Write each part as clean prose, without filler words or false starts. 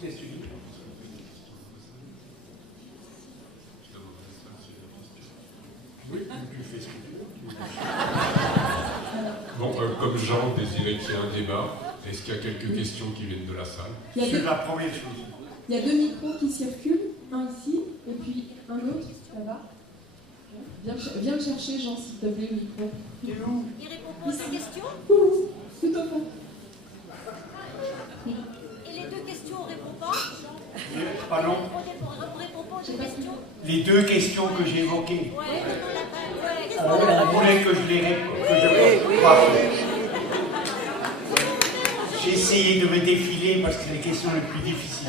Qu'est-ce que tu dis? Oui, tu fais ce que tu veux. Bon, comme Jean désirait qu'il y ait un débat, est-ce qu'il y a quelques questions qui viennent de la salle? C'est la première chose. Il y a 2 micros qui circulent, un ici et puis un autre là-bas. Viens le chercher, Jean, s'il te plaît, le micro. Tu es où? Il répond pas aux questions? Tout au fond. Et les 2 questions, on répond pas? Pardon? On répond pas aux 2 questions? Les 2 questions que j'ai évoquées. Ouais, On voulait que je les réponde. Parfait. J'ai essayé de me défiler parce que c'est les questions les plus difficiles.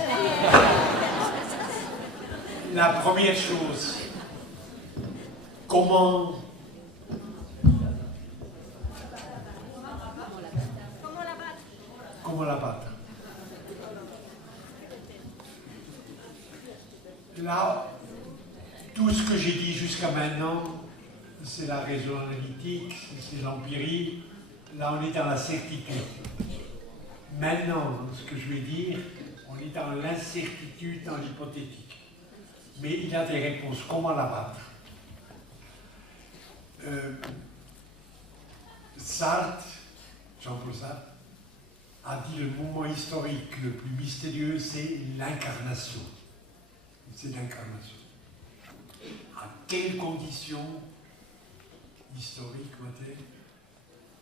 La première chose, comment la battre? Là, tout ce que j'ai dit jusqu'à maintenant, c'est la raison analytique, c'est l'empirie. Là, on est dans la certitude. Maintenant, ce que je vais dire, on est dans l'incertitude, dans l'hypothétique. Mais il y a des réponses. Comment la battre? Sartre, Jean-Paul Sartre, a dit le moment historique le plus mystérieux, c'est l'incarnation. C'est l'incarnation. À quelles conditions historiques,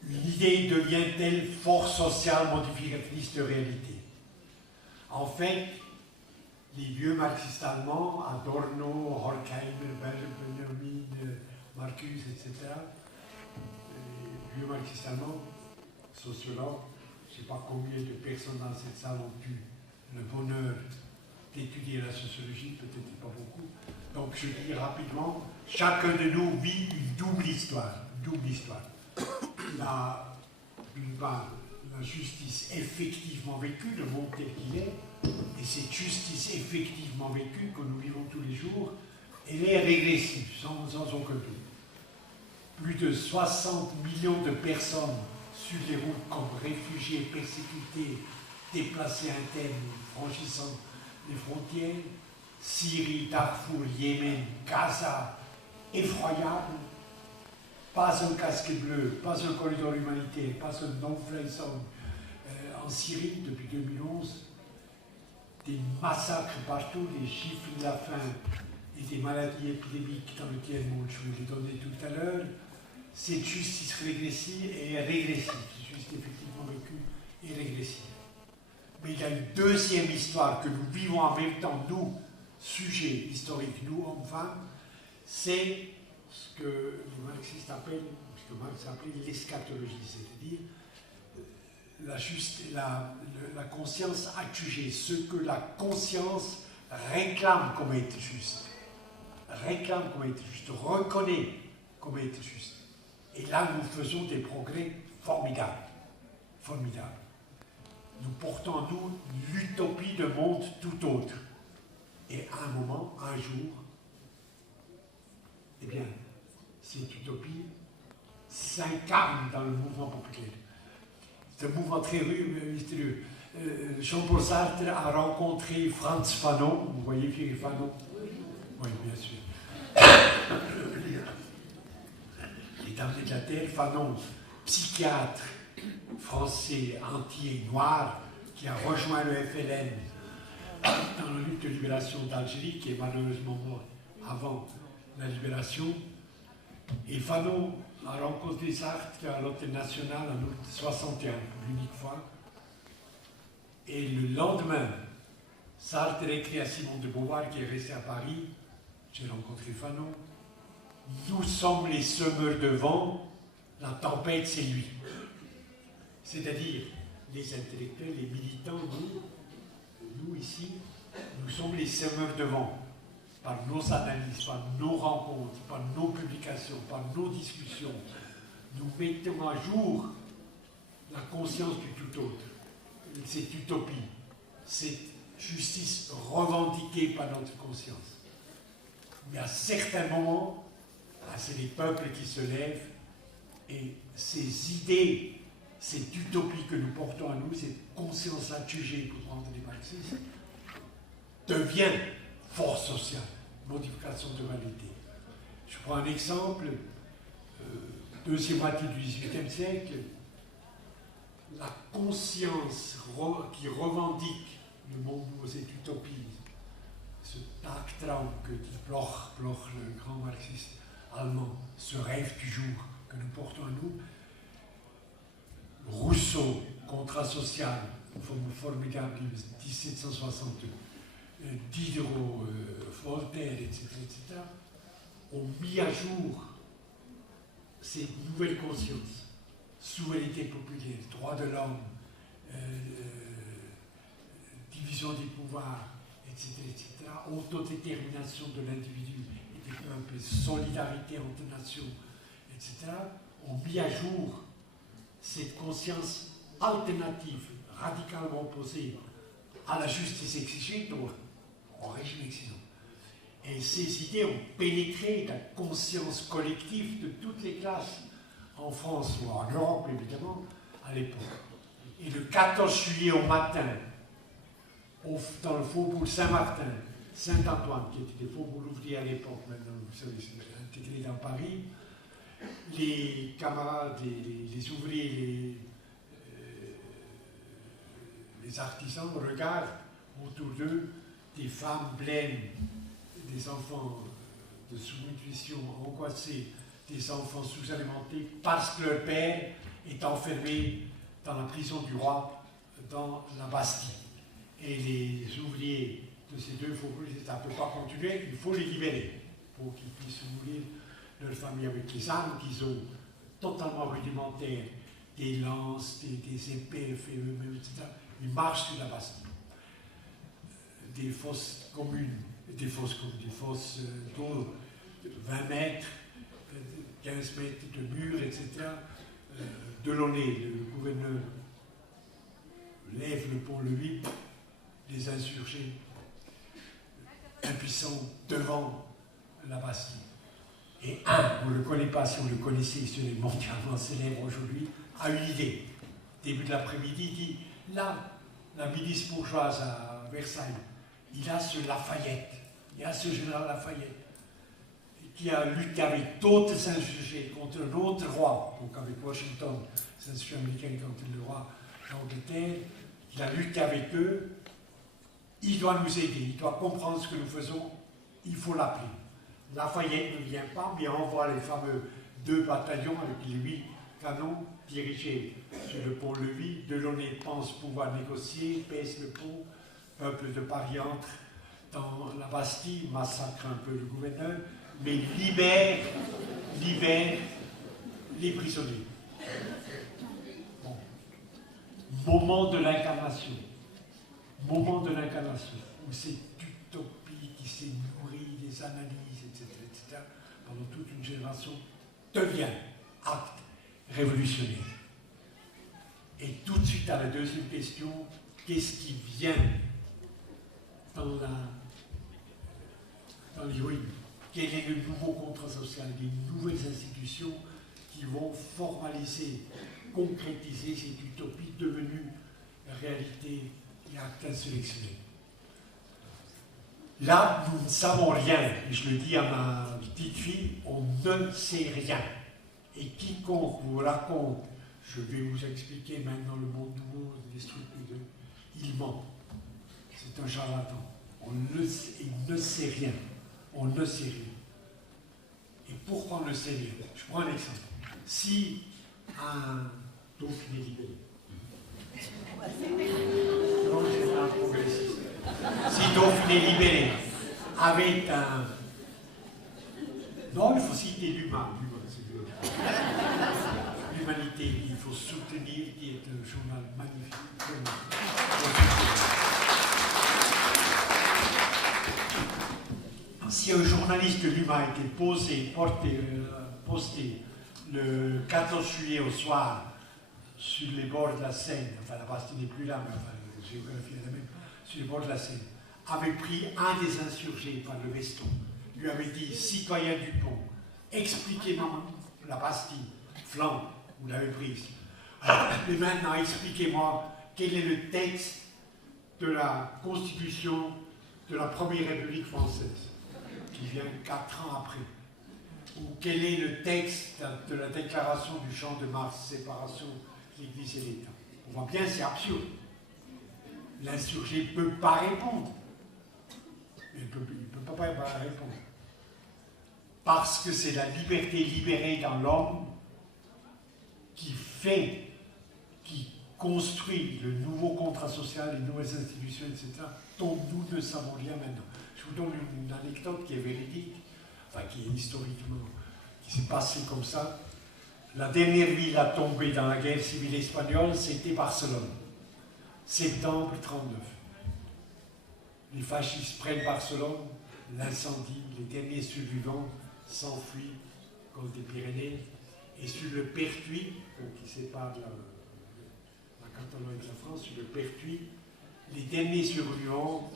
une idée devient-elle force sociale modificatrice de réalité? En fait, les vieux marxistes allemands, Adorno, Horkheimer, Benjamin, Marcuse, etc., les vieux marxistes allemands, sociologues, je ne sais pas combien de personnes dans cette salle ont eu le bonheur d'étudier la sociologie, peut-être pas beaucoup. Donc je dis rapidement, chacun de nous vit une double histoire. D'une part, la justice effectivement vécue, le monde tel qu'il est, et cette justice effectivement vécue que nous vivons tous les jours, elle est régressive, sans aucun doute. Plus de 60 millions de personnes sur les routes comme réfugiés, persécutés, déplacés internes, franchissant les frontières, Syrie, Darfour, Yémen, Gaza, effroyable. Pas un casque bleu, pas un corridor humanitaire, pas un no-fly zone en Syrie depuis 2011. Des massacres partout, des chiffres de la faim et des maladies épidémiques dans le tiers-monde, je vous l'ai donné tout à l'heure. Cette justice régressive est régressive, cette justice effectivement vécue est régressive. Mais il y a une deuxième histoire que nous vivons en même temps, nous, sujets historiques, nous, hommes-femmes, c'est ce que les marxistes appellent, ce que Marx appelait l'eschatologie, c'est-à-dire la conscience adjugée, ce que la conscience réclame comme être juste, reconnaît comme être juste. Et là, nous faisons des progrès formidables. Nous portons en nous l'utopie de monde tout autre. Et à un moment, un jour, eh bien, cette utopie s'incarne dans le mouvement populaire. C'est un mouvement très mystérieux. Jean-Paul Sartre a rencontré Frantz Fanon. Vous voyez Pierre Fanon? Oui, bien sûr. Les dames de la terre, Fanon, psychiatre français, entier, noir, qui a rejoint le FLN dans la lutte de libération d'Algérie, qui est malheureusement mort avant la libération. Et Fanon a rencontré Sartre à l'Hôtel National en août 61, pour l'unique fois. Et le lendemain, Sartre écrit à Simone de Beauvoir, qui est resté à Paris. J'ai rencontré Fanon. Nous sommes les semeurs de vent, la tempête c'est lui. C'est-à-dire les intellectuels, les militants, nous ici, nous sommes les semeurs de vent. Par nos analyses, par nos rencontres, par nos publications, par nos discussions, nous mettons à jour la conscience du tout autre, cette utopie, cette justice revendiquée par notre conscience. Mais à certains moments, c'est les peuples qui se lèvent et ces idées, cette utopie que nous portons à nous, cette conscience adjugée, pour prendre les marxistes, devient force sociale, modification de réalité. Je prends un exemple, deuxième moitié du XVIIIe siècle, la conscience qui revendique le monde nouveau, cette utopie, ce Tagtraum que dit Bloch, le grand marxiste allemand, ce rêve du jour que nous portons à nous, Rousseau, contrat social, formidable de 1762, Diderot, Voltaire, etc., ont mis à jour ces nouvelles consciences, souveraineté populaire, droit de l'homme, division des pouvoirs, etc., autodétermination de l'individu et des peuples, solidarité entre nations, etc., ont mis à jour cette conscience alternative, radicalement opposée à la justice exigée, donc au régime exigeant. Et ces idées ont pénétré la conscience collective de toutes les classes, en France ou en Europe évidemment, à l'époque. Et le 14 juillet au matin, dans le faubourg Saint-Martin, Saint-Antoine, qui était le faubourg ouvrier à l'époque, maintenant vous savez, c'est intégré dans Paris, les camarades, les ouvriers, les artisans regardent autour d'eux des femmes blêmes, des enfants de sous-nutrition angoissés, des enfants sous-alimentés parce que leur père est enfermé dans la prison du roi, dans la Bastille. Et les ouvriers de ces deux faubourgs disaient ça ne peut pas continuer, il faut les libérer pour qu'ils puissent nourrir leur famille avec les armes qu'ils ont totalement rudimentaires, des lances, des épées faits eux-mêmes, etc. Ils marchent sur la Bastille. Des fosses communes, des fosses d'eau de 20 mètres, 15 mètres de murs, etc. Delaunay, le gouverneur, lève le pont-levis, les insurgés impuissants devant la Bastille. Et on ne le connaît pas, si on le connaissait, si on est mondialement célèbre aujourd'hui, a une idée. Début de l'après-midi, il dit, là, la milice bourgeoise à Versailles, il y a ce Lafayette, il y a ce général Lafayette, qui a lutté avec d'autres insurgés contre un autre roi, donc avec Washington, c'est un insurgé américain contre le roi d'Angleterre, il a lutté avec eux, il doit nous aider, il doit comprendre ce que nous faisons, il faut l'appeler. Lafayette ne vient pas, mais envoie les fameux 2 bataillons avec les 8 canons dirigés sur le pont-levis. Delaunay pense pouvoir négocier, pèse le pont, peuple de Paris entre dans la Bastille, massacre un peu le gouverneur, mais libère les prisonniers. Bon. Moment de l'incarnation, où cette utopie qui s'est nourrie des analyses, etc., pendant toute une génération, devient acte révolutionnaire. Et tout de suite à la deuxième question, qu'est-ce qui vient dans l'héroïne? Quel est le nouveau contrat social, les nouvelles institutions qui vont formaliser, concrétiser cette utopie devenue réalité et acte insurrectionnel? Là, nous ne savons rien, et je le dis à ma petite fille, on ne sait rien. Et quiconque vous raconte, je vais vous expliquer maintenant le monde nouveau, les structures, il ment. C'est un charlatan. Il ne sait rien. On ne sait rien. Et pourquoi on ne sait rien? Je prends un exemple. Si un Dauphiné libéré, non, c'est un progressiste. Si Dauphiné libéré avait un... Non, il faut citer l'humain. L'humanité, il faut soutenir, qui est un journal magnifique. Si un journaliste de l'humain était posté le 14 juillet au soir sur les bords de la Seine, enfin la Bastille n'est plus là, mais enfin la géographie est la même, sur les bords de la Seine, avait pris un des insurgés par le veston, lui avait dit, citoyen Dupont, expliquez-moi la Bastille, Flandre, vous l'avez prise. Mais maintenant, expliquez-moi quel est le texte de la Constitution de la Première République française, qui vient 4 ans après? Ou quel est le texte de la déclaration du Champ de Mars, séparation de l'Église et l'État? On voit bien, c'est absurde. L'insurgé ne peut pas répondre. Il ne peut pas répondre. Parce que c'est la liberté libérée dans l'homme qui construit le nouveau contrat social, les nouvelles institutions, etc., dont nous ne savons rien maintenant. Je vous donne une anecdote qui est véridique, enfin qui est historiquement, qui s'est passée comme ça. La dernière ville à tomber dans la guerre civile espagnole, c'était Barcelone. Septembre 1939. Les fascistes prennent Barcelone, l'incendie, les derniers survivants s'enfuient contre les Pyrénées, et sur le Pertuis, qui sépare la Catalogne de la France, sur le Pertuis, les derniers survivants,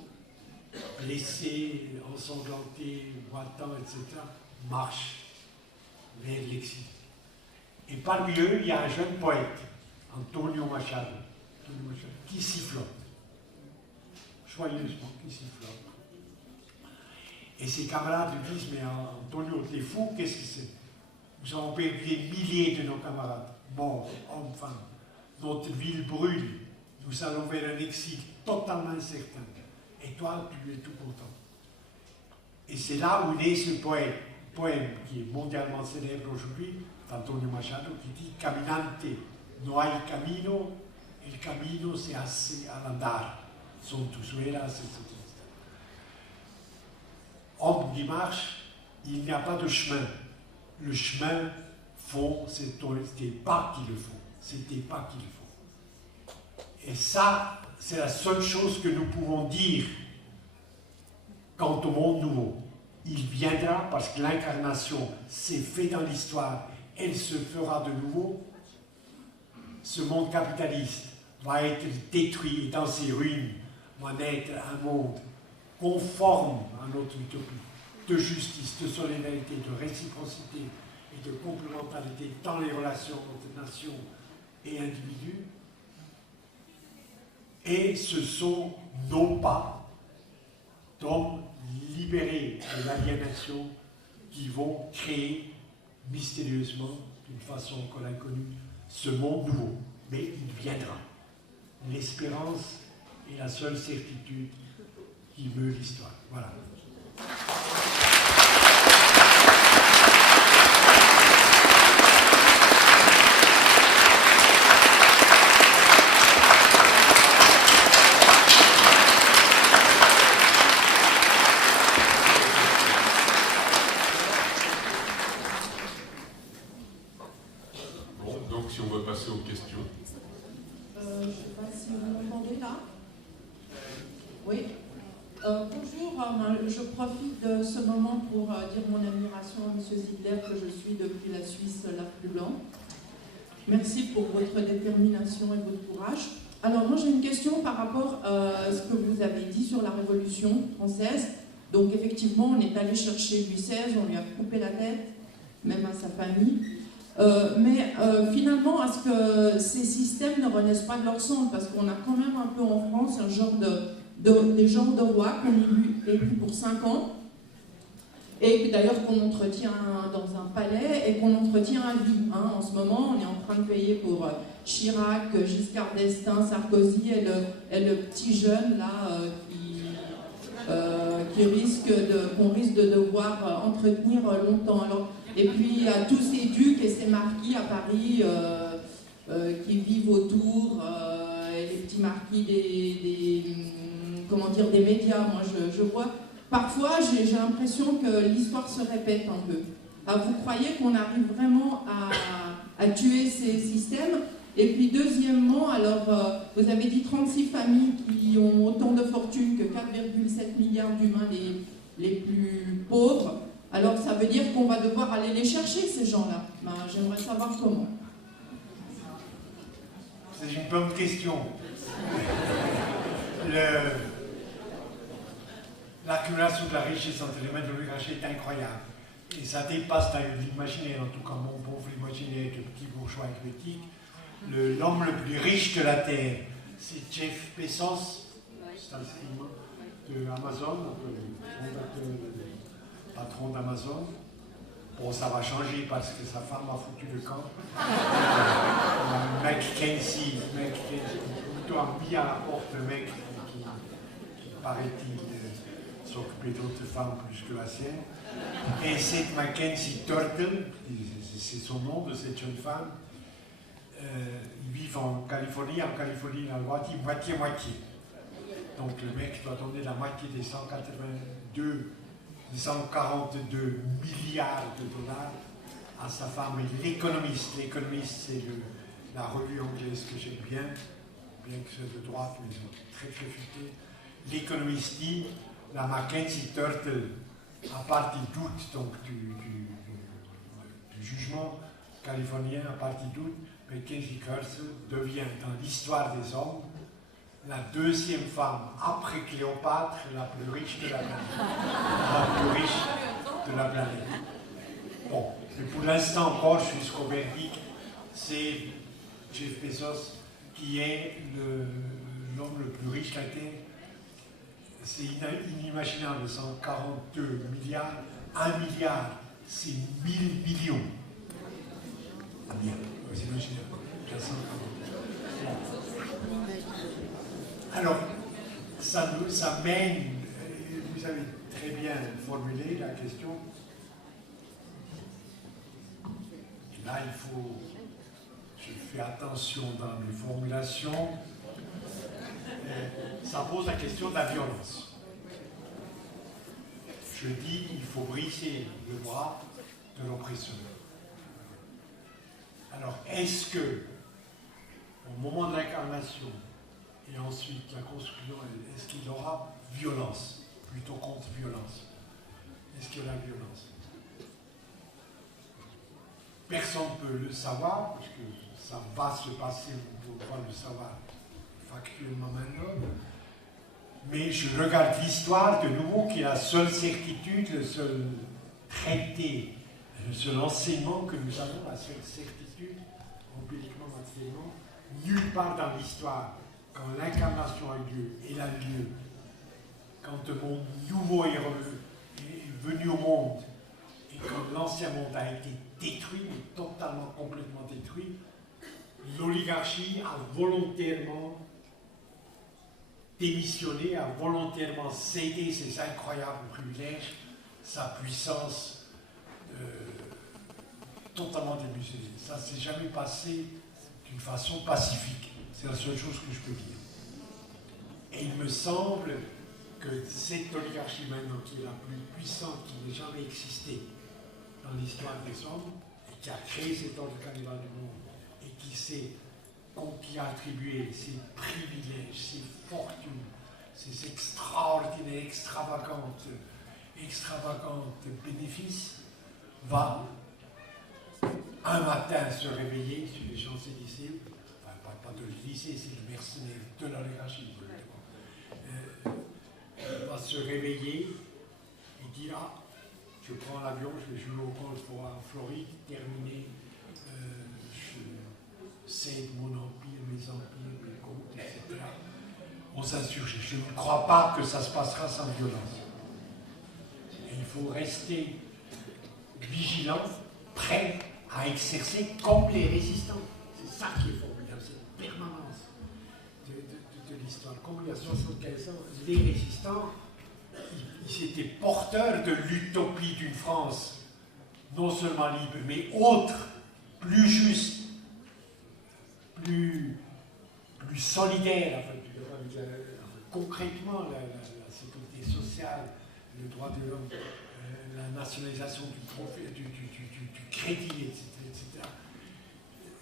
blessés, ensanglantés, boitants, etc., marchent vers l'exil. Et parmi eux, il y a un jeune poète, Antonio Machado, qui sifflote, joyeusement, qui sifflote. Et ses camarades lui disent, mais Antonio, t'es fou, qu'est-ce que c'est? Nous avons perdu des milliers de nos camarades, morts, hommes, femmes. Notre ville brûle, nous allons vers un exil totalement incertain. Et toi, tu es tout content. Et c'est là où naît ce poème qui est mondialement célèbre aujourd'hui, d'Antonio Machado, qui dit « Caminante, no hay camino, el camino se hace al andar, son tus velas, etc. » Homme qui marche, il n'y a pas de chemin. Le chemin font, c'est tes pas qui le font. C'est tes pas qui le font. Et ça, c'est la seule chose que nous pouvons dire quant au monde nouveau. Il viendra parce que l'incarnation s'est faite dans l'histoire, elle se fera de nouveau. Ce monde capitaliste va être détruit et dans ses ruines va naître un monde conforme à notre utopie, de justice, de solidarité, de réciprocité et de complémentarité dans les relations entre nations et individus. Et ce sont nos pas d'hommes libérés de l'aliénation qui vont créer mystérieusement, d'une façon encore inconnue, ce monde nouveau. Mais il viendra. L'espérance est la seule certitude qui meut l'histoire. Voilà. Bon, donc si on va passer aux questions. Je ne sais pas si vous m'entendez là. Oui. Bonjour, je profite de ce moment pour dire mon admiration à M. Ziegler, que je suis depuis la Suisse la plus blanche. Merci pour votre détermination et votre courage. Alors moi j'ai une question par rapport à ce que vous avez dit sur la Révolution française. Donc effectivement on est allé chercher Louis XVI, on lui a coupé la tête, même à sa famille. Mais finalement, est-ce que ces systèmes ne renaissent pas de leur cendre? Parce qu'on a quand même un peu en France un genre des genres de rois qu'on élu pour 5 ans, et d'ailleurs qu'on entretient dans un palais et qu'on entretient à vie. Hein. En ce moment, on est en train de payer pour Chirac, Giscard d'Estaing, Sarkozy et le petit jeune là qu'on risque de devoir entretenir longtemps. Alors, et puis il y a tous ces ducs et ces marquis à Paris qui vivent autour, et les petits marquis des médias. Moi je vois, parfois j'ai l'impression que l'histoire se répète un peu. Alors, vous croyez qu'on arrive vraiment à tuer ces systèmes? Et puis deuxièmement, alors vous avez dit 36 familles qui ont autant de fortune que 4,7 milliards d'humains les plus pauvres. Alors ça veut dire qu'on va devoir aller les chercher, ces gens-là. Ben, j'aimerais savoir comment. C'est une bonne question. L'accumulation de la richesse entre les mains de l'oligarchie est incroyable. Et ça dépasse l'imaginaire, en tout cas mon pauvre imaginaire de petit bourgeois hérétique. L'homme le plus riche de la Terre, c'est Jeff Bezos, c'est un film d'Amazon, un peu le fondateur, le patron d'Amazon. Bon, ça va changer parce que sa femme a foutu le camp. McKinsey, plutôt a mis à la porte le mec qui paraît-il, s'occuper d'autres femmes plus que la sienne. Et cette Mackenzie Turtle, c'est son nom de cette jeune femme, ils vivent en Californie. En Californie, la loi dit moitié-moitié. Donc le mec doit donner la moitié des 142 milliards de dollars à sa femme. Et l'Économiste, c'est la revue anglaise que j'aime bien que c'est de droite, mais ils sont très très futés. L'Économiste dit, la Mackenzie Turtle, à partir d'août, donc du jugement californien, à partir d'août, Mackenzie Turtle devient, dans l'histoire des hommes, la deuxième femme, après Cléopâtre, la plus riche de la planète. La plus riche de la planète. Bon, et pour l'instant encore, jusqu'au verdict, c'est Jeff Bezos qui est l'homme le plus riche de la Terre. C'est inimaginable, 142 milliards. 1 milliard, c'est 1000 millions. Vous imaginez, 140. Alors, ça mène, vous avez très bien formulé la question. Et là, je fais attention dans mes formulations. Ça pose la question de la violence. Je dis qu'il faut briser le bras de l'oppresseur. Alors, est-ce que, au moment de l'incarnation, et ensuite la construction, est-ce qu'il y aura violence, plutôt contre-violence? Est-ce qu'il y aura violence? Personne ne peut le savoir, parce que ça va se passer, on ne peut pas le savoir factuellement maintenant. Mais je regarde l'histoire de nouveau, qui est la seule certitude, le seul traité, le seul enseignement que nous avons, la seule certitude, empiriquement, matériellement, nulle part dans l'histoire. Quand l'incarnation a eu lieu, elle a eu lieu, quand le monde nouveau est venu au monde, et quand l'ancien monde a été détruit, mais totalement, complètement détruit, l'oligarchie a volontairement démissionné, a volontairement cédé ses incroyables privilèges, sa puissance totalement démesurée. Ça ne s'est jamais passé d'une façon pacifique. C'est la seule chose que je peux dire. Et il me semble que cette oligarchie maintenant, qui est la plus puissante qui n'ait jamais existé dans l'histoire des hommes, et qui a créé cet ordre cannibale du monde, et qui a attribué ses privilèges, ses fortunes, ses extraordinaires, extravagantes bénéfices, va un matin se réveiller sur les Champs-Élysées. Pas de l'Élysée, c'est le mercenaire de l'oligarchie. Va se réveiller et dire, ah, je prends l'avion, je vais jouer au golf en Floride, terminer, je cède mon empire, mes empires, mes comptes, etc. On s'insurge. Je ne crois pas que ça se passera sans violence. Et il faut rester vigilant, prêt à exercer comme les résistants. C'est ça qui est formidable, cette permanence de l'histoire. Comme il y a 75 ans, les résistants, ils étaient porteurs de l'utopie d'une France, non seulement libre, mais autre, plus juste, plus solidaire, concrètement, la sécurité sociale, le droit de l'homme, la nationalisation du crédit, etc.,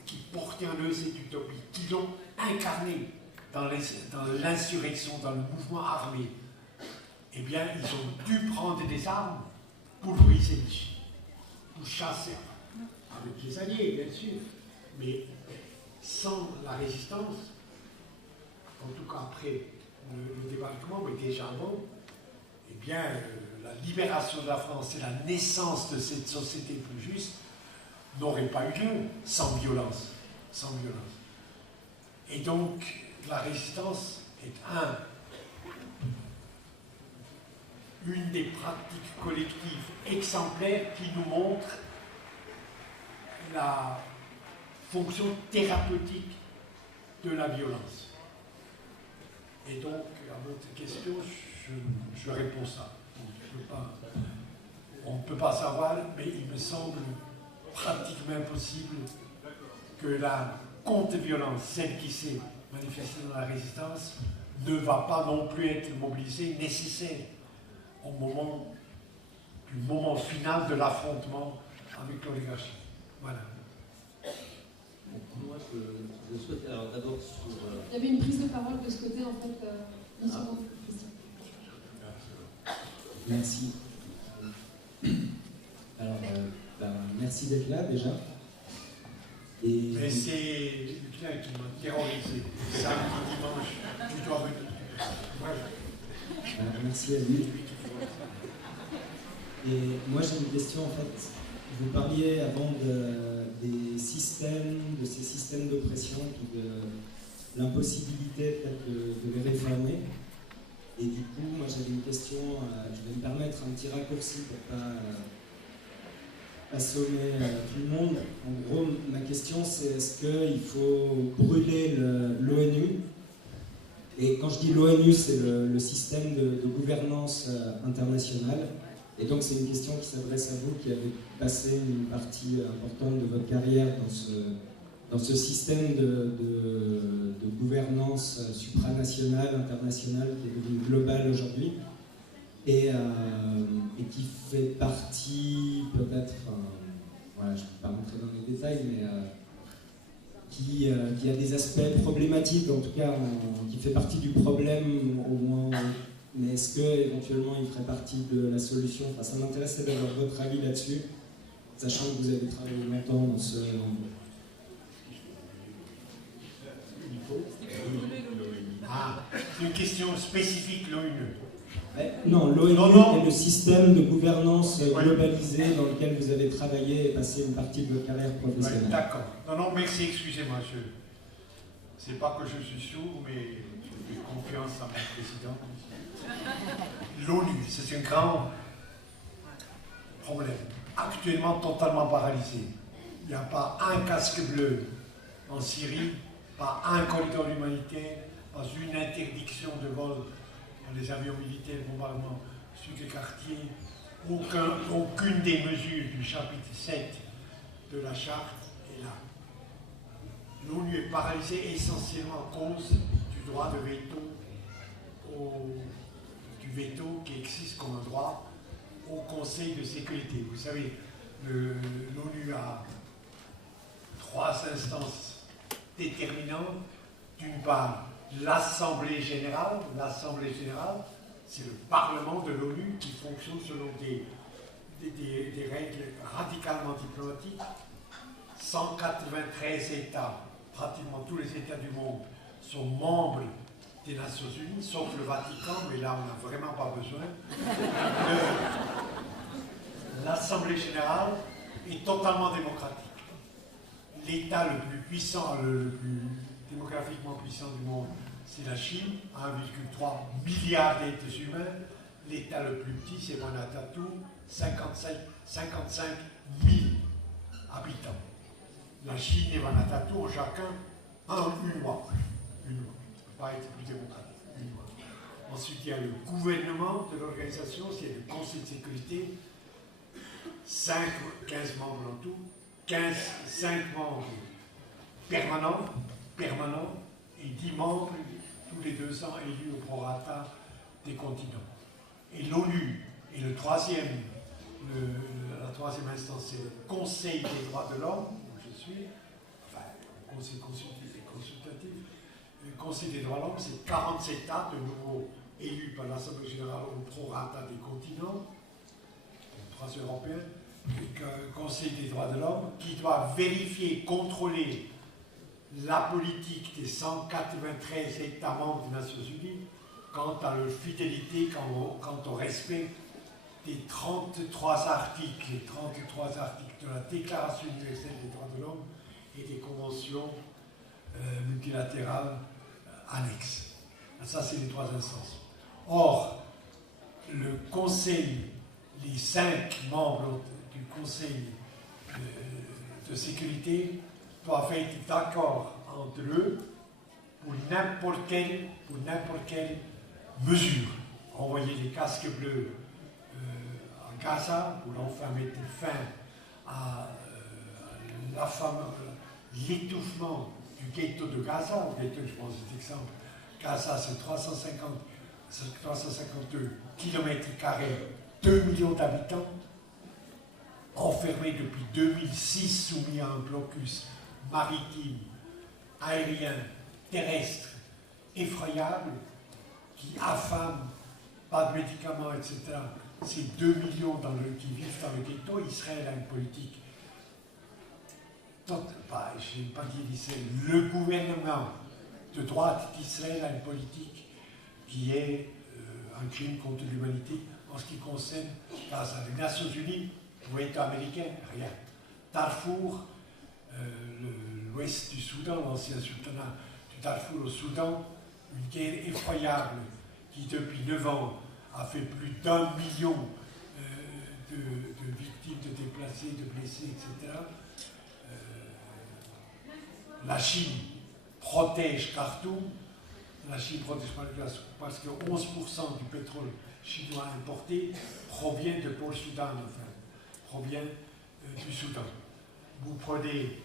qui portaient en eux cette utopie, qui l'ont incarné dans l'insurrection, dans le mouvement armé. Eh bien, ils ont dû prendre des armes pour briser les Chines, pour chasser, avec les alliés, bien sûr, mais sans la résistance, en tout cas après le débarquement, mais déjà avant, eh bien, la libération de la France et la naissance de cette société plus juste n'aurait pas eu lieu sans violence. Sans violence. Et donc, la résistance est une des pratiques collectives exemplaires qui nous montre la fonction thérapeutique de la violence. Et donc, à votre question, je réponds ça. On ne peut pas savoir, mais il me semble pratiquement impossible que la contre-violence, celle qui s'est manifestée dans la résistance, ne va pas non plus être mobilisée, nécessaire, au moment final de l'affrontement avec l'oligarchie. Voilà. Moi, je souhaite alors d'abord sur... Il y avait une prise de parole de ce côté, en fait. Une seconde. Merci. Alors, merci d'être là déjà. Et... Mais c'est Lucien qui m'a terrorisé. Samedi, dimanche, tu dois venir. Voilà. Merci à lui. Et moi j'ai une question en fait. Vous parliez avant des systèmes, de ces systèmes d'oppression, de l'impossibilité peut-être de les réformer. Et du coup, moi j'avais une question, je vais me permettre un petit raccourci pour pas assommer tout le monde. En gros, ma question c'est est-ce qu'il faut brûler l'ONU? Et quand je dis l'ONU, c'est le système de gouvernance internationale. Et donc c'est une question qui s'adresse à vous qui avez passé une partie importante de votre carrière dans ce système de gouvernance supranationale, internationale, qui est devenu global aujourd'hui, et qui fait partie peut-être, voilà, je ne vais pas rentrer dans les détails, mais qui a des aspects problématiques, en tout cas, qui fait partie du problème au moins. Mais est-ce qu'éventuellement il ferait partie de la solution? Enfin, ça m'intéressait d'avoir votre avis là-dessus, sachant que vous avez travaillé longtemps dans ce... Ah, c'est une question spécifique, l'ONU. Non, l'ONU est le système de gouvernance Ouais. globalisé dans lequel vous avez travaillé et passé une partie de votre carrière professionnelle. Ouais, d'accord. Non, merci, excusez-moi. C'est pas que je suis sourd, mais je fais confiance à mon président. L'ONU, c'est un grand problème. Actuellement totalement paralysé. Il n'y a pas un casque bleu en Syrie, pas un corridor humanitaire, pas une interdiction de vol dans les avions militaires, bombardement sur les quartiers, aucune des mesures du chapitre 7 de la charte est là. L'ONU est paralysée essentiellement à cause du droit de veto qui existe comme un droit au Conseil de sécurité. Vous savez, l'ONU a 3 instances déterminantes. D'une part, l'Assemblée générale. L'Assemblée générale, c'est le Parlement de l'ONU qui fonctionne selon des règles radicalement diplomatiques. 193 États, pratiquement tous les États du monde, sont membres des Nations Unies, sauf le Vatican, mais là on n'a vraiment pas besoin. L'Assemblée générale est totalement démocratique. L'État le plus puissant, le plus démographiquement puissant du monde, c'est la Chine, 1,3 milliard d'êtres humains. L'État le plus petit, c'est Vanuatu, 55 000 habitants. La Chine et Vanuatu ont chacun une loi. Pas être plus démocratique. Ensuite, il y a le gouvernement de l'organisation, c'est le Conseil de sécurité, 15 membres en tout, 5 membres permanents, et 10 membres tous les 2 ans élus au prorata des continents. Et l'ONU est la troisième instance, c'est le Conseil des droits de l'homme, où je suis, enfin, le Conseil consultatif et consultatif. Le Conseil des droits de l'homme, c'est 47 États de nouveau élus par l'Assemblée générale au prorata des continents, 3 Européens, le Conseil des droits de l'homme, qui doit vérifier, contrôler la politique des 193 États membres des Nations Unies quant à leur fidélité, quant au respect des 33 articles de la Déclaration universelle des droits de l'homme et des conventions multilatérales annexes. Ça, c'est les 3 instances. Or, le Conseil conseil, les 5 membres du Conseil de sécurité doivent être d'accord entre eux pour n'importe quelle mesure. Envoyer les casques bleus à Gaza pour enfin mettre fin à l'étouffement du ghetto de Gaza. Le ghetto, je prends cet exemple, Gaza c'est 352 km², 2 millions d'habitants, enfermés depuis 2006, soumis à un blocus maritime, aérien, terrestre, effroyable, qui affame, pas de médicaments, etc. Ces 2 millions qui vivent dans le ghetto, Israël a une politique. Je n'ai pas dit d'Israël. Le gouvernement de droite d'Israël a une politique qui est un crime contre l'humanité en ce qui concerne Gaza. Les Nations Unies, pour l'État américain, rien. Darfour, l'ouest du Soudan, l'ancien sultanat du Darfour au Soudan, une guerre effroyable qui depuis 9 ans a fait plus d'1 million de victimes, de déplacés, de blessés, etc. La Chine protège Khartoum. La Chine protège parce que 11% du pétrole chinois importé provient de Port-Soudan, provient du Soudan. Vous prenez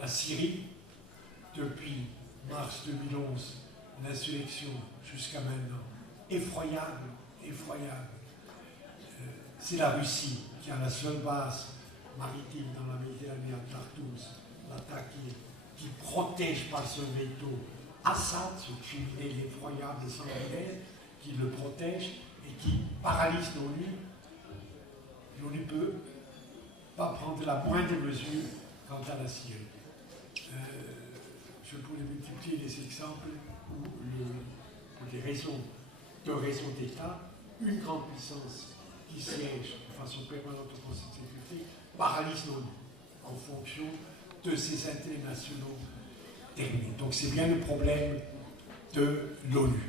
la Syrie, depuis mars 2011, l'insurrection jusqu'à maintenant, effroyable. C'est la Russie qui a la seule base maritime dans la Méditerranée, à Tartous, l'attaque qui protège par son veto Assad, ce criminel effroyable et sanguinaire, qui le protège et qui paralyse l'ONU. L'ONU ne peut pas prendre la moindre mesure quant à la Syrie. Je pourrais multiplier les exemples où, pour des raisons d'État, une grande puissance qui siège de façon permanente au Conseil de sécurité paralyse l'ONU en fonction de ses intérêts nationaux terminés. Donc c'est bien le problème de l'ONU.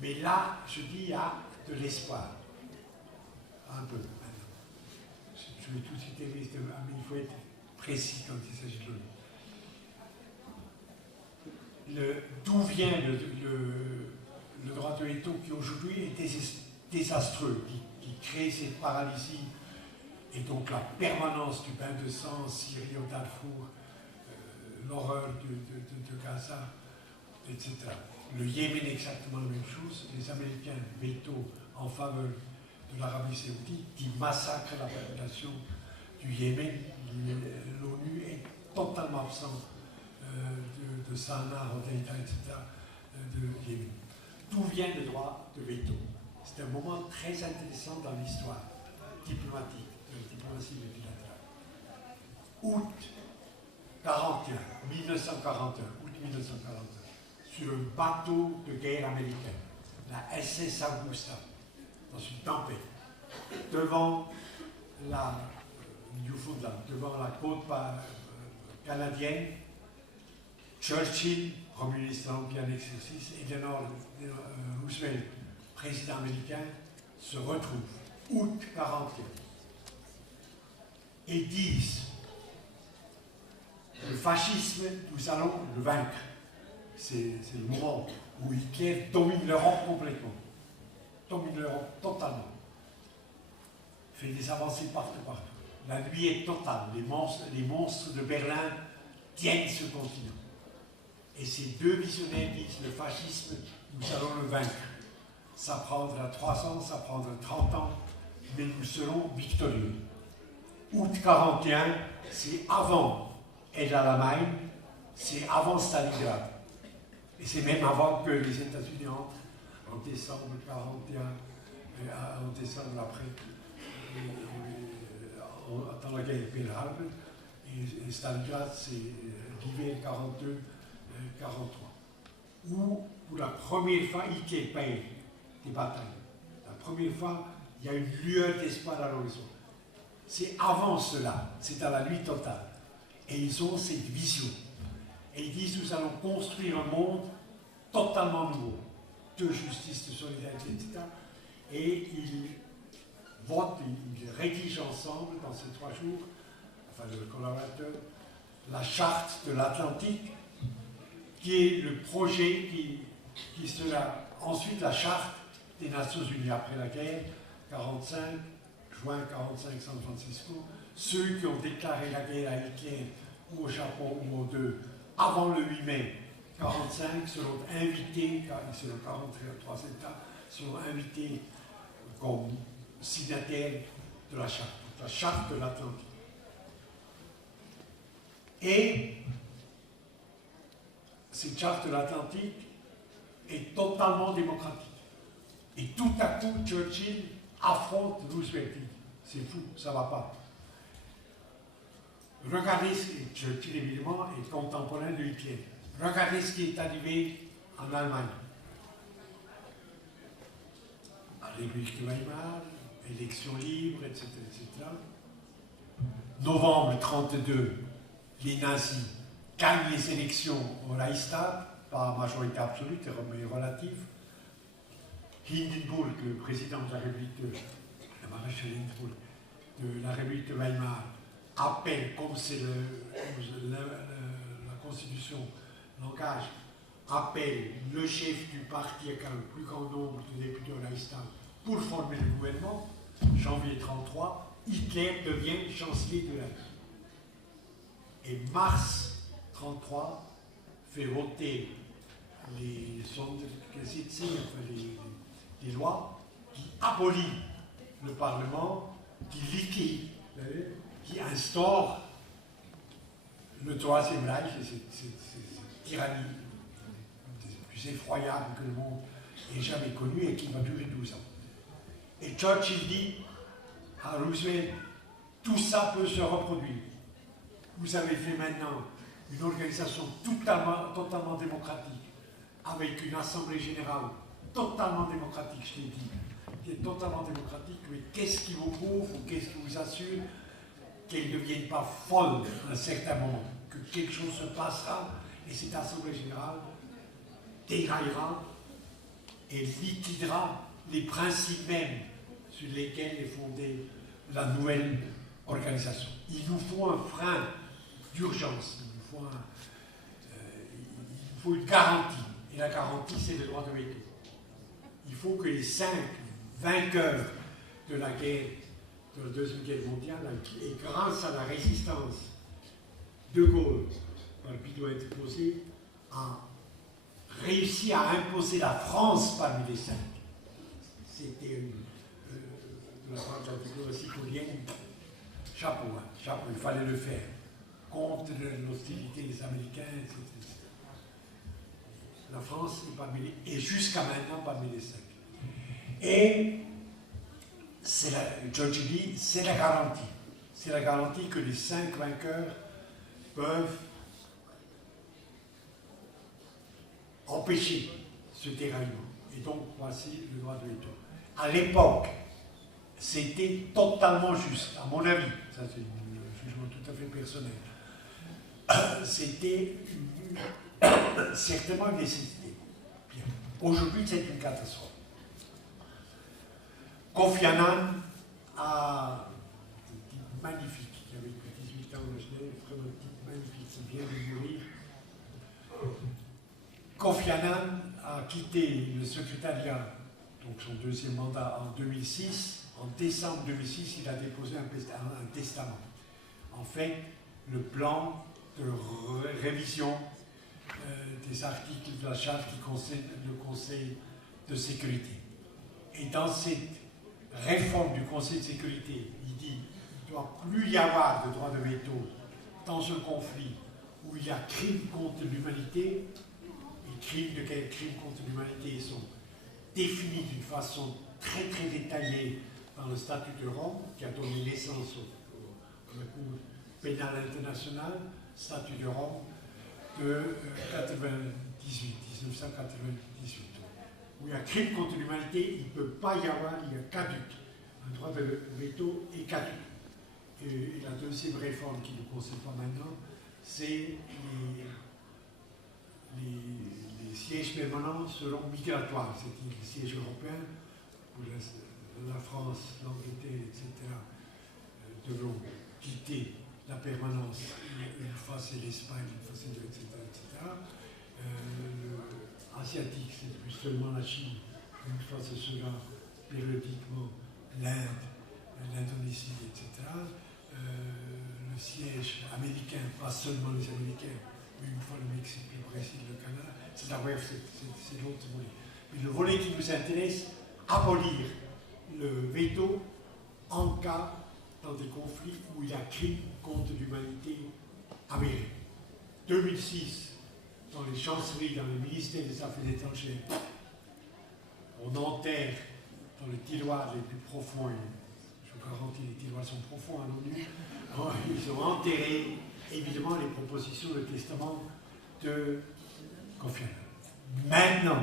Mais là, je dis, il y a de l'espoir. Un peu, maintenant. Je vais tout citer, mais il faut être précis quand il s'agit de l'ONU. D'où vient le droit de veto qui aujourd'hui est désastreux, qui crée cette paralysie et donc la permanence du bain de sang en Syrie, au Darfour, l'horreur de Gaza, etc. Le Yémen exactement la même chose. Les Américains veto en faveur de l'Arabie Saoudite qui massacre la population du Yémen. L'ONU est totalement absente de Sanaa, Hodeïda, etc. de Yémen. D'où vient le droit de veto? C'est un moment très intéressant dans l'histoire diplomatique, de la diplomatie multilatérale. Août 1941, sur un bateau de guerre américain, la SS Augusta, dans une tempête, devant la Newfoundland, devant la côte canadienne, Churchill, Premier ministre américain en exercice, et Eleanor Roosevelt, président américain, se retrouvent, août 1941, et disent: le fascisme, nous allons le vaincre. C'est le moment où Hitler domine l'Europe complètement, domine l'Europe totalement, fait des avancées partout. La nuit est totale, les monstres de Berlin tiennent ce continent. Et ces deux visionnaires disent: le fascisme, nous allons le vaincre. Ça prendra 3 ans, ça prendra 30 ans, mais nous serons victorieux. Août 1941, c'est avant El Alamein, c'est avant Stalingrad. Et c'est même avant que les États-Unis entrent en décembre 1941, en décembre après, dans la guerre Pearl Harbor. Et Stalingrad, c'est l'hiver 1942-1943. Où, pour la première fois, Hitler perd des batailles. La première fois, il y a une lueur d'espoir à l'horizon. C'est avant cela, c'est à la nuit totale. Et ils ont cette vision. Et ils disent: nous allons construire un monde totalement nouveau, de justice, de solidarité, etc. et ils votent, ils rédigent ensemble dans ces 3 jours, enfin le collaborateur, la charte de l'Atlantique, qui est le projet qui sera ensuite la charte des Nations Unies après la guerre, 45, juin 45, San Francisco. Ceux qui ont déclaré la guerre à Hitler ou au Japon ou aux deux avant le 8 mai 45 seront invités, car ils seront 43 États, seront invités comme signataires de la charte de l'Atlantique. Et cette charte de l'Atlantique est totalement démocratique. Et tout à coup, Churchill affronte Roosevelt. C'est fou, ça ne va pas. Regardez, Churchill évidemment est contemporain de Hitler. Regardez ce qui est arrivé en Allemagne. La République de Weimar, élections libres, etc., etc. Novembre 1932, les nazis gagnent les élections au Reichstag, pas majorité absolue, mais relative. Hindenburg, le président de la République le maréchal Hindenburg de la République de Weimar, appelle, comme c'est la Constitution l'engage, appelle le chef du parti avec un plus grand nombre de députés au Reichstag pour former le gouvernement. Janvier 1933, Hitler devient chancelier de l'Allemagne. Et mars 1933 fait voter les lois qui abolissent le Parlement, qui liquident, qui instaurent le Troisième Reich, et cette tyrannie plus effroyable que le monde ait jamais connue et qui va durer 12 ans. Et Churchill dit à Roosevelt, tout ça peut se reproduire. Vous avez fait maintenant une organisation totalement démocratique, avec une assemblée générale totalement démocratique, je l'ai dit, qui est totalement démocratique, mais qu'est-ce qui vous prouve ou qu'est-ce qui vous assure qu'elle ne devienne pas folle à un certain moment, que quelque chose se passera et cette assemblée générale déraillera et liquidera les principes mêmes sur lesquels est fondée la nouvelle organisation. Il nous faut un frein d'urgence, il nous faut une garantie. Et la garantie, c'est le droit de veto. Il faut que les 5 vainqueurs de la guerre, de la Deuxième Guerre mondiale, et grâce à la résistance de Gaulle, par qui doit être posé, a réussi à imposer la France parmi les 5. C'était de la part de la diplomatie coréenne, chapeau, il fallait le faire, contre l'hostilité des Américains, etc. La France est parmi les, et jusqu'à maintenant parmi les 5. Et Churchill dit, c'est la garantie. C'est la garantie que les 5 vainqueurs peuvent empêcher ce déraillement. Et donc, voici le droit de veto. À l'époque, c'était totalement juste, à mon avis, ça c'est un jugement tout à fait personnel. C'était certainement une nécessité. Aujourd'hui, c'est une catastrophe. Kofi Annan a une type magnifique, qui avait 18 ans, vraiment une type magnifique, qui vient de mourir. Kofi Annan a quitté le secrétariat, donc son 2e mandat en 2006. En décembre 2006, il a déposé un testament. En fait, le plan de révision des articles de la charte qui concerne le Conseil de sécurité. Et dans cette réforme du Conseil de sécurité, il dit qu'il ne doit plus y avoir de droit de veto dans un conflit où il y a crime contre l'humanité. Les crimes de quel crime contre l'humanité sont définis d'une façon très très détaillée dans le statut de Rome, qui a donné naissance à la Cour pénale internationale, statut de Rome de 1998. Où il y a crime contre l'humanité, il ne peut pas y avoir, il y a caduc. Un droit de veto est caduc. Et la deuxième réforme qui ne nous concerne pas maintenant, c'est les sièges permanents seront migratoires, c'est-à-dire les sièges européens pour la France, l'Angleterre, etc., devront quitter la permanence. Une fois c'est l'Espagne, une fois c'est etc. Asiatique, c'est plus seulement la Chine. Une fois ce sera périodiquement l'Inde, l'Indonésie, etc. Le siège américain, pas seulement les Américains, mais une fois le Mexique, le Brésil, le Canada. C'est l'autre volet. Mais le volet qui nous intéresse, abolir le veto en cas dans des conflits où il y a crime contre l'humanité avéré. 2006, dans les chancelleries, dans le ministère des Affaires étrangères, on enterre dans le tiroir les plus profonds, et je vous garantis, les tiroirs sont profonds à l'ONU, ils ont enterré évidemment les propositions de testament de Kofi Annan. Maintenant,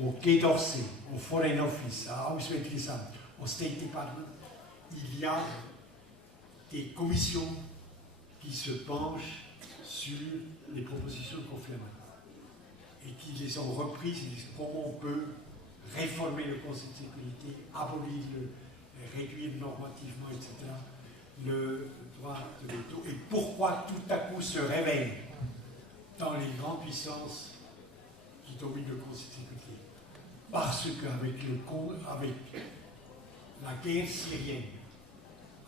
au Quai d'Orsay, au Foreign Office, à Auswärtiges Amt, au State Department, il y a des commissions qui se penchent sur les propositions de Kofi Annan et qui les ont reprises et disent comment on peut réformer le Conseil de sécurité, abolir, réduire normativement, etc., le droit de veto. Et pourquoi tout à coup se réveille dans les grandes puissances qui dominent le Conseil de sécurité? Parce qu'avec la guerre syrienne,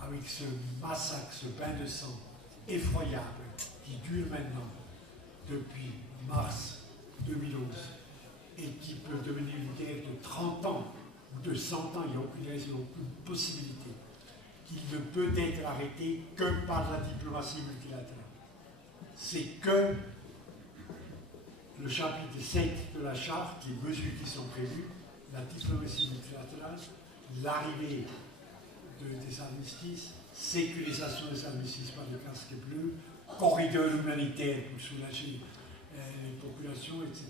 avec ce massacre, ce bain de sang effroyable qui dure maintenant depuis mars 2011 et qui peut devenir une guerre de 30 ans ou de 100 ans, il n'y a aucune raison, aucune possibilité, qu'il ne peut être arrêté que par la diplomatie multilatérale. C'est que le chapitre 7 de la charte, les mesures qui sont prévues, la diplomatie multilatérale, l'arrivée des armistices, sécurisation des armistices par le casque bleu, corridor humanitaire pour soulager les populations, etc.,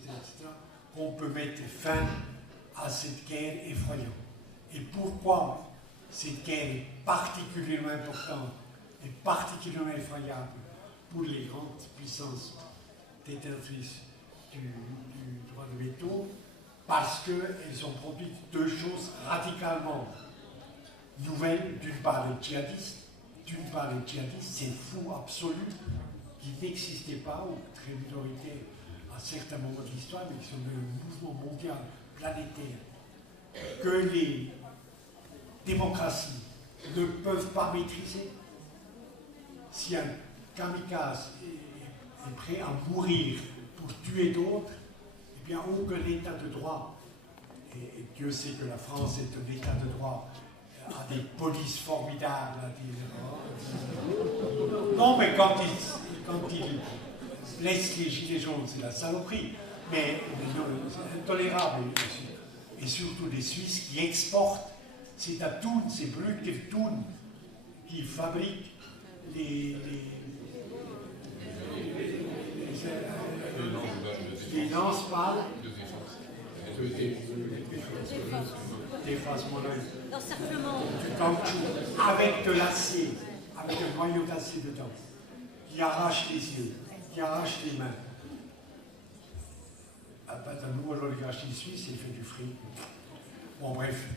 on peut mettre fin à cette guerre effroyable. Et pourquoi cette guerre est particulièrement importante et particulièrement effroyable pour les grandes puissances détentrices du droit de veto? Parce qu'elles ont produit deux choses radicalement nouvelles. D'une part, les djihadistes. D'une part, les djihadistes, c'est fou absolu, qui n'existaient pas, ou très minoritaires à certains moments de l'histoire, mais qui sont un mouvement mondial, planétaire, que les démocraties ne peuvent pas maîtriser. Si un kamikaze est prêt à mourir pour tuer d'autres, eh bien aucun état de droit, et Dieu sait que la France est un état de droit, a des polices formidables, non mais quand il laisse les gilets jaunes, c'est la saloperie, mais c'est intolérable, et surtout les Suisses qui exportent, c'est à Thun, c'est Brück et Thun qui fabriquent les lance-balles d'effacement D'encerclement. du caoutchouc avec de l'acier, avec un noyau d'acier dedans, qui arrache les yeux, qui arrache les mains. À nous, l'oligarchie suisse, il fait du fric. Bon, bref,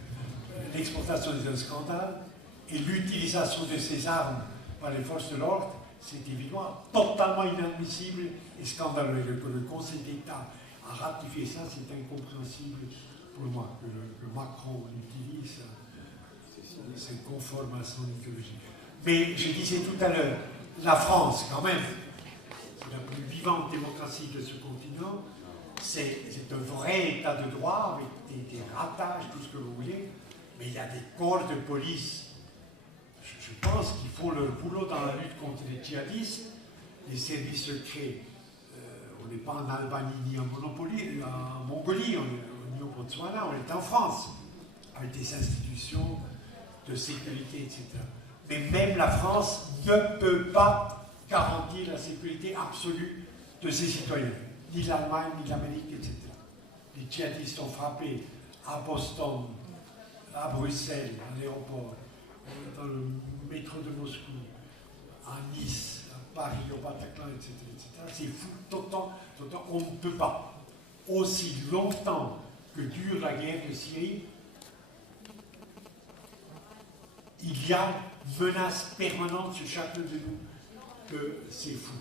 l'exportation est un scandale et l'utilisation de ces armes par les forces de l'ordre, c'est évidemment totalement inadmissible et scandaleux. Que le Conseil d'État a ratifié ça, c'est incompréhensible pour moi. Que Macron l'utilise, c'est conforme à son idéologie. Mais je disais tout à l'heure, la France, quand même, c'est la plus vivante démocratie de ce continent. C'est un vrai état de droit avec des ratages, tout ce que vous voulez, mais il y a des corps de police. Je pense qu'ils font leur boulot dans la lutte contre les djihadistes, les services secrets. On n'est pas en Albanie ni en Mongolie, on est au Botswana, on est en France, avec des institutions de sécurité, etc. Mais même la France ne peut pas garantir la sécurité absolue de ses citoyens, ni l'Allemagne, ni l'Amérique, etc. Les djihadistes ont frappé à Boston, à Bruxelles, à l'aéroport, dans le métro de Moscou, à Nice, à Paris, au Bataclan, etc. C'est fou, on ne peut pas. Aussi longtemps que dure la guerre de Syrie, il y a une menace permanente sur chacun de nous de ces fous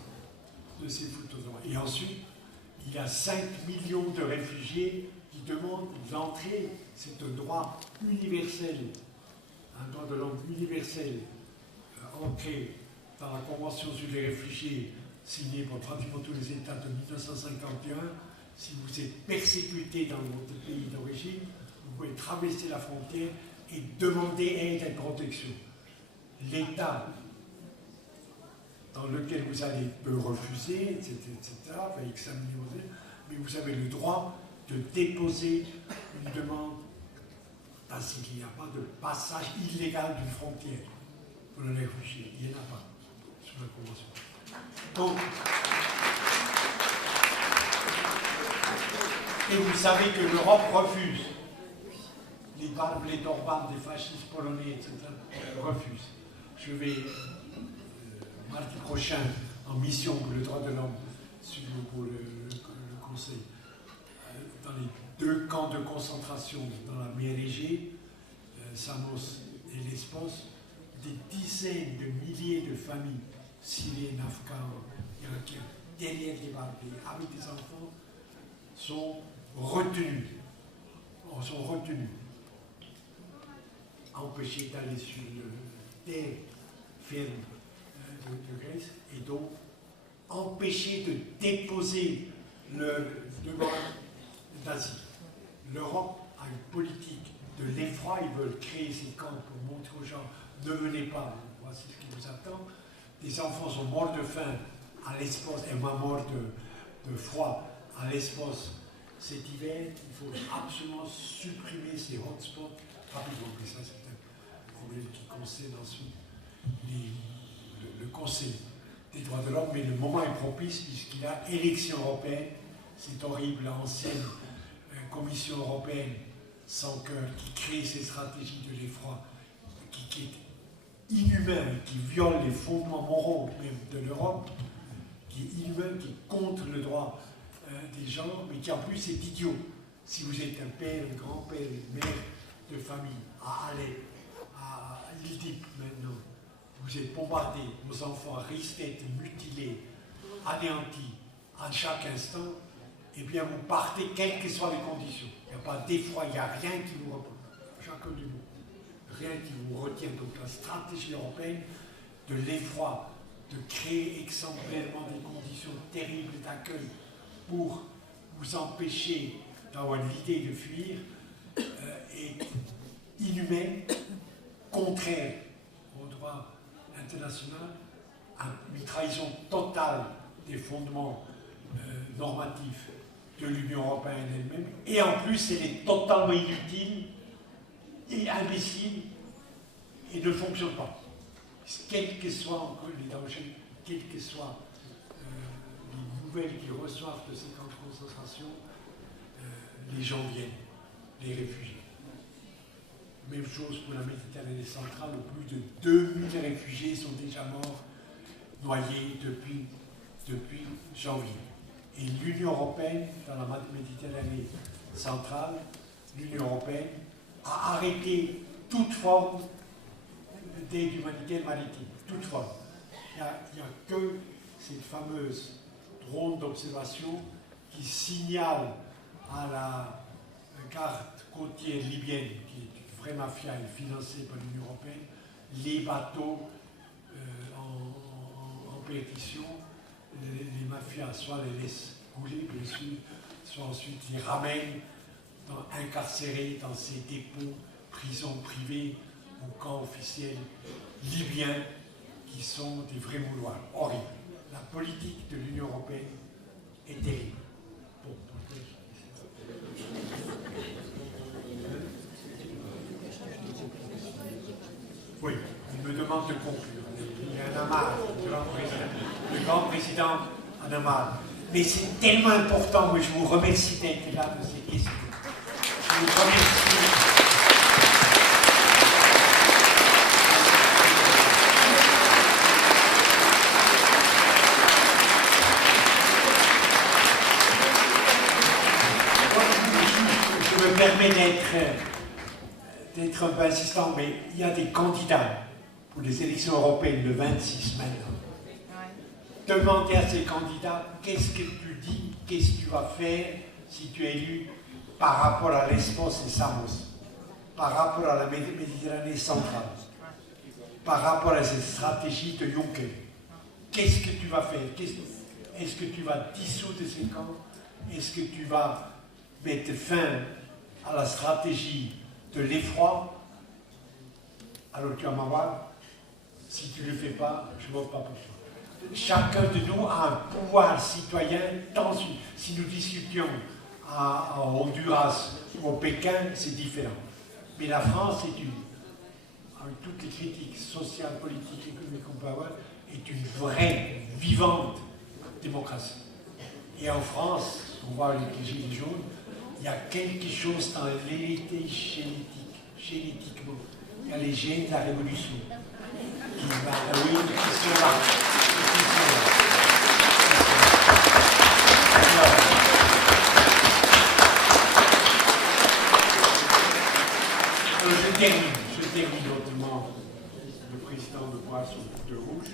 au droit. Et ensuite, il y a 5 millions de réfugiés qui demandent l'entrée. C'est un droit universel, un droit de l'homme universel, ancré dans la Convention sur les réfugiés, signée par pratiquement tous les États de 1951. Si vous êtes persécuté dans votre pays d'origine, vous pouvez traverser la frontière et demander aide et protection. L'État dans lequel vous allez peut refuser, etc., va examiner vos aides, mais vous avez le droit de déposer une demande d'asile. Il n'y a pas de passage illégal d'une frontière pour les réfugiés. Il n'y en a pas sur la Convention. Donc, et vous savez que l'Europe refuse. Les barbes, les Orbán, des fascistes polonais, etc., refusent. Je vais, mardi prochain, en mission pour le droit de l'homme, pour le Conseil, dans les 2 camps de concentration dans la mer Égée, Samos et Lesbos, des dizaines de milliers de familles syriennes, afghanes, irakiennes, derrière les barrières, avec des enfants, sont retenus, empêchés d'aller sur le terre ferme de Grèce, et donc empêchés de déposer leur demande d'asile. L'Europe a une politique de l'effroi, ils veulent créer ces camps pour montrer aux gens, ne venez pas, voici ce qui vous attend. Des enfants sont morts de faim à Lesbos, et mort de froid à Lesbos cet hiver. Il faut absolument supprimer ces hotspots rapidement. Mais ça, c'est un problème qui concerne ensuite le Conseil des droits de l'homme. Mais le moment est propice puisqu'il y a élection européenne. C'est horrible, l'ancienne Commission européenne sans cœur qui crée ces stratégies de l'effroi, qui est inhumain, qui viole les fondements moraux même de l'Europe, qui est inhumain, qui est contre le droit des gens, mais qui en plus est idiot. Si vous êtes un père, un grand-père, une mère de famille à Alep, à Idlib maintenant, vous êtes bombardés, vos enfants risquent d'être mutilés, anéantis à chaque instant, eh bien vous partez quelles que soient les conditions. Il n'y a pas d'effroi, il n'y a rien qui vous repose. Chacun de vous. Rien qui vous retient. Donc la stratégie européenne de l'effroi, de créer exemplairement des conditions terribles d'accueil pour vous empêcher d'avoir l'idée de fuir, est inhumaine, contraire au droit international, une trahison totale des fondements normatifs de l'Union européenne elle-même, et en plus elle est totalement inutile et imbécile et ne fonctionne pas. Quels que soient encore les dangers, quelles que soient les nouvelles qu'ils reçoivent de ces camps de concentration, les gens viennent, les réfugiés. Même chose pour la Méditerranée centrale, où plus de 2000 réfugiés sont déjà morts, noyés depuis janvier. Et l'Union européenne, dans la Méditerranée centrale, l'Union européenne a arrêté toute forme d'aide humanitaire maritime, toute forme. Il n'y a que cette fameuse drone d'observation qui signale à la carte côtière libyenne, qui est une vraie mafia et financée par l'Union européenne, les bateaux en perdition. Les mafias soit les laissent couler, bien sûr, soit ensuite les ramènent incarcérés dans ces dépôts, prisons privées ou camps officiels libyens qui sont des vrais mouloirs horribles. La politique de l'Union européenne est terrible. Bon, oui, il me demande de conclure. Il en a marre, le grand président en a marre. Mais c'est tellement important, moi je vous remercie d'être là de ces questions. Je vous remercie. Je me permets d'être être un peu insistant, mais il y a des candidats pour les élections européennes le 26 maintenant. Demandez à ces candidats qu'est-ce que tu dis, qu'est-ce que tu vas faire si tu es élu par rapport à Lesbos et Samos, par rapport à la Méditerranée centrale, par rapport à cette stratégie de Juncker. Qu'est-ce que tu vas faire? Est-ce que tu vas dissoudre ces camps? Est-ce que tu vas mettre fin à la stratégie de l'effroi? Alors tu vas m'avoir. Si tu ne le fais pas, je ne vote pas pour toi. Chacun de nous a un pouvoir citoyen, tant si nous discutions à Honduras ou au Pékin, c'est différent. Mais la France est avec toutes les critiques sociales, politiques, économiques qu'on peut avoir, est une vraie, vivante démocratie. Et en France, on voit avec les Gilets jaunes, il y a quelque chose dans l'hérité génétiquement. Il y a les gènes de la Révolution. Qui sont là. Alors, je termine notamment le président de boire son de rouge.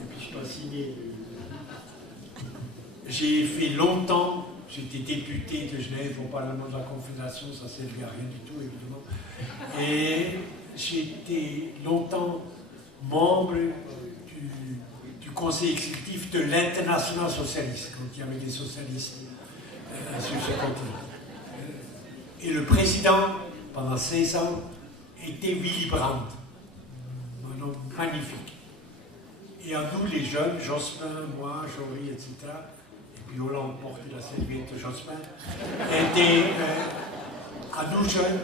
Et puis je dois signer. J'ai fait longtemps, j'étais député de Genève au Parlement de la Confédération, ça ne servait à rien du tout évidemment. Et j'ai été longtemps membre du conseil exécutif de l'Internationale socialiste, quand il y avait des socialistes sur ce continent. Et le président, pendant 16 ans, était Willy Brandt, un homme magnifique. Et à nous les jeunes, Jospin, moi, Jory, etc., et puis Hollande portait la serviette de Jospin, à nous jeunes,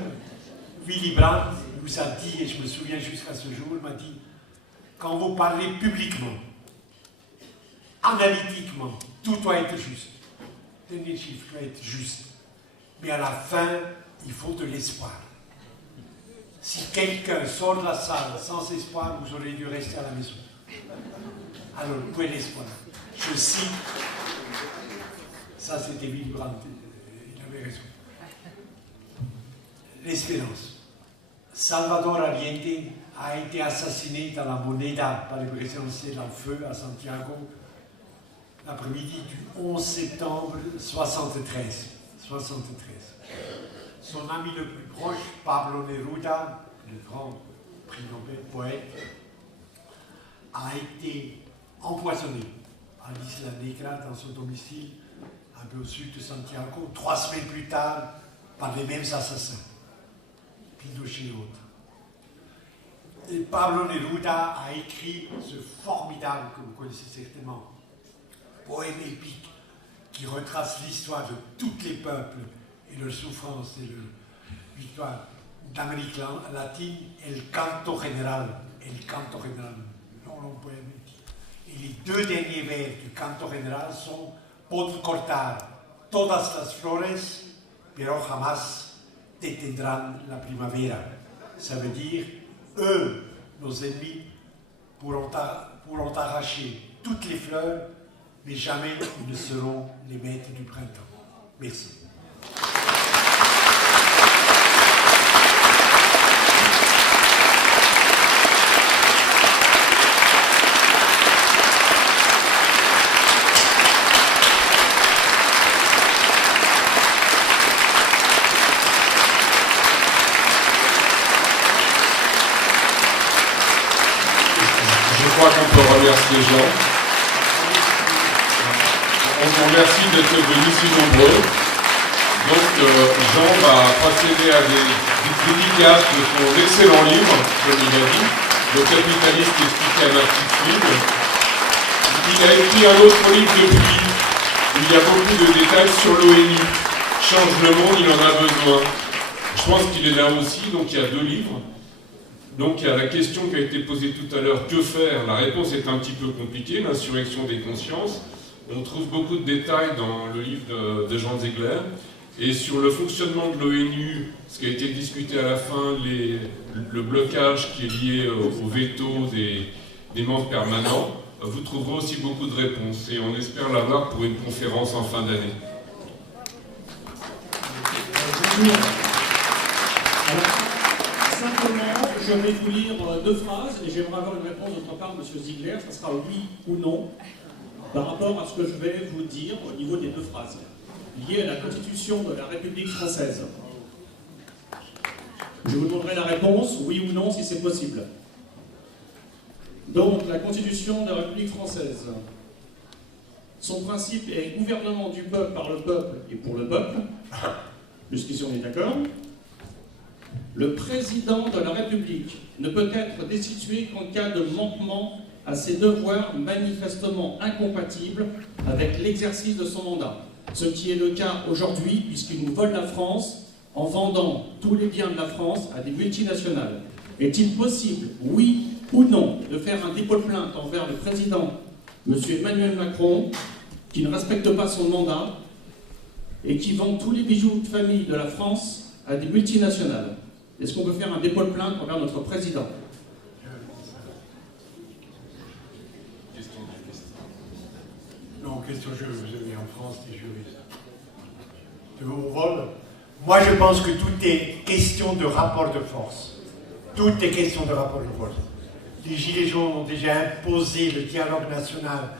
Willy Brandt nous a dit, et je me souviens jusqu'à ce jour, il m'a dit, quand vous parlez publiquement, analytiquement, tout doit être juste. Dernier chiffre doit être juste. Mais à la fin, il faut de l'espoir. Si quelqu'un sort de la salle sans espoir, vous aurez dû rester à la maison. Alors, où est l'espoir? Je cite, ça c'était Willy Brandt, il avait raison. L'espérance. Salvador Allende a été assassiné dans la Moneda par les présidentiels en feu à Santiago l'après-midi du 11 septembre 1973. Son ami le plus proche, Pablo Neruda, le grand prix Nobel poète, a été empoisonné à l'Isla Negra dans son domicile, un peu au sud de Santiago, 3 semaines plus tard, par les mêmes assassins, Pinochet et autres. Et Pablo Neruda a écrit ce formidable, que vous connaissez certainement, poème épique qui retrace l'histoire de tous les peuples et leurs souffrances et l'histoire d'Amérique latine, El Canto General, long poème épique. Et les 2 derniers vers du Canto General sont Pod cortar todas las flores, pero jamás detendrán la primavera. Ça veut dire, eux, nos ennemis, pourront arracher toutes les fleurs, mais jamais ils ne seront les maîtres du printemps. Merci. Je crois qu'on peut remercier Jean. On vous remercie d'être venus si nombreux. Donc Jean va procéder à des dédicaces de son excellent livre, comme il a dit, Le capitaliste expliqué à Martin Fried. Il a écrit un autre livre depuis. Il y a beaucoup de détails sur l'ONU. Change le monde, il en a besoin. Je pense qu'il est là aussi, donc il y a 2 livres. Donc il y a la question qui a été posée tout à l'heure, que faire? La réponse est un petit peu compliquée, l'insurrection des consciences. On trouve beaucoup de détails dans le livre de Jean Ziegler. Et sur le fonctionnement de l'ONU, ce qui a été discuté à la fin, le blocage qui est lié au veto des membres permanents, vous trouverez aussi beaucoup de réponses. Et on espère l'avoir pour une conférence en fin d'année. je vais vous lire deux phrases et j'aimerais avoir une réponse de votre part, M. Ziegler. Ça sera oui ou non par rapport à ce que je vais vous dire au niveau des deux phrases liées à la Constitution de la République française. Je vous demanderai la réponse, oui ou non, si c'est possible. Donc, la Constitution de la République française. Son principe est gouvernement du peuple, par le peuple et pour le peuple. Jusqu'ici, on est d'accord. Le président de la République ne peut être destitué qu'en cas de manquement à ses devoirs manifestement incompatibles avec l'exercice de son mandat. Ce qui est le cas aujourd'hui, puisqu'il nous vole la France en vendant tous les biens de la France à des multinationales. Est-il possible, oui ou non, de faire un dépôt de plainte envers le président, M. Emmanuel Macron, qui ne respecte pas son mandat et qui vend tous les bijoux de famille de la France à des multinationales? Est-ce qu'on peut faire un dépôt de plainte envers notre président? Non, question juristes. Vous avez en France des juristes. De haut vol. Moi, je pense que tout est question de rapport de force. Tout est question de rapport de force. Les Gilets jaunes ont déjà imposé le dialogue national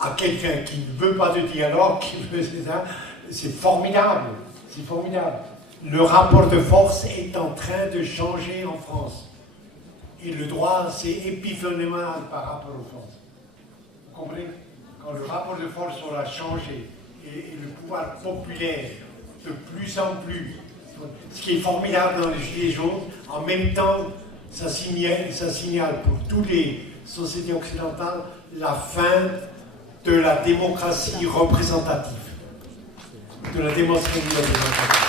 à quelqu'un qui ne veut pas de dialogue, qui veut ça. C'est formidable. C'est formidable. Le rapport de force est en train de changer en France. Et le droit, c'est épiphénoménal par rapport aux forces. Vous comprenez? Quand le rapport de force aura changé et le pouvoir populaire de plus en plus, ce qui est formidable dans les Gilets jaunes, en même temps, ça signale pour toutes les sociétés occidentales la fin de la démocratie représentative. De la démocratie représentative.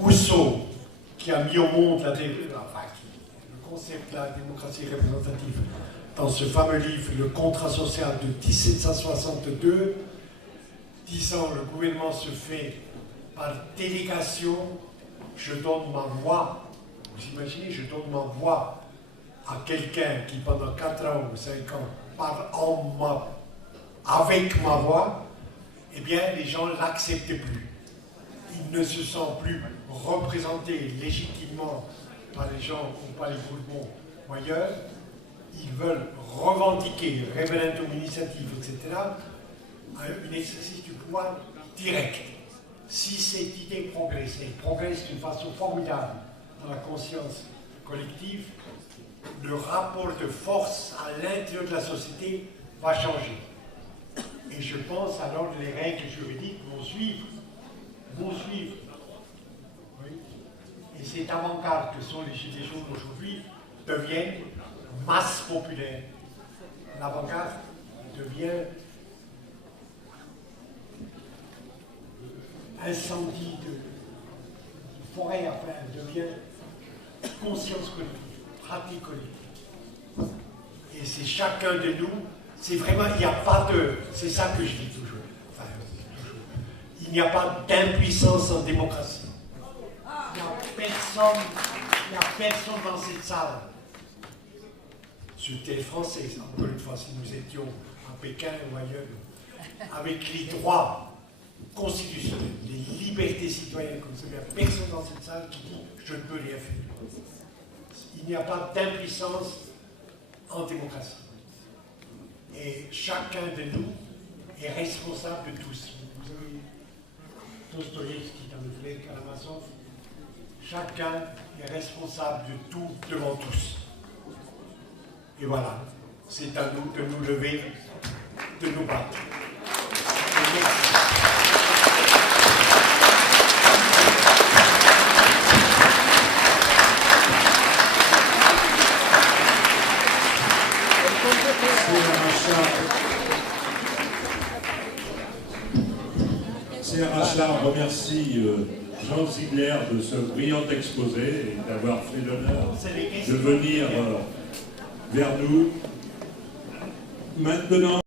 Rousseau, qui a mis au monde le concept de la démocratie représentative dans ce fameux livre, Le contrat social de 1762, disant le gouvernement se fait par délégation, je donne ma voix, vous imaginez, je donne ma voix à quelqu'un qui pendant 4 ans ou 5 ans parle avec ma voix, eh bien les gens ne l'acceptent plus. Ils ne se sentent plus représentés légitimement par les gens ou par les Bourbons ou ailleurs. Ils veulent revendiquer, référendum, initiative, etc., un exercice du pouvoir direct. Si cette idée progresse, et progresse d'une façon formidable dans la conscience collective, le rapport de force à l'intérieur de la société va changer. Et je pense alors que les règles juridiques vont suivre. Oui. Et ces avant-gardes que sont les Gilets jaunes aujourd'hui deviennent masse populaire. L'avant-garde devient incendie de forêt, enfin, devient conscience collective, pratique collective. Et c'est chacun de nous, c'est vraiment, il n'y a pas de, c'est ça que je dis toujours, enfin, il n'y a pas d'impuissance en démocratie. Il n'y a personne dans cette salle, sur télé française, encore une fois, si nous étions à Pékin ou ailleurs, avec les droits constitutionnels, les libertés citoyennes, comme ça, il n'y a personne dans cette salle qui dit je ne peux rien faire. Il n'y a pas d'impuissance en démocratie. Et chacun de nous est responsable de tous. Vous avez Dostoïevski dans le Frère Karamazov. Chacun est responsable de tout devant tous. Et voilà, c'est à nous de nous lever, de nous battre. Et merci. CRHA remercie Jean Ziegler de ce brillant exposé et d'avoir fait l'honneur de venir vers nous. Maintenant,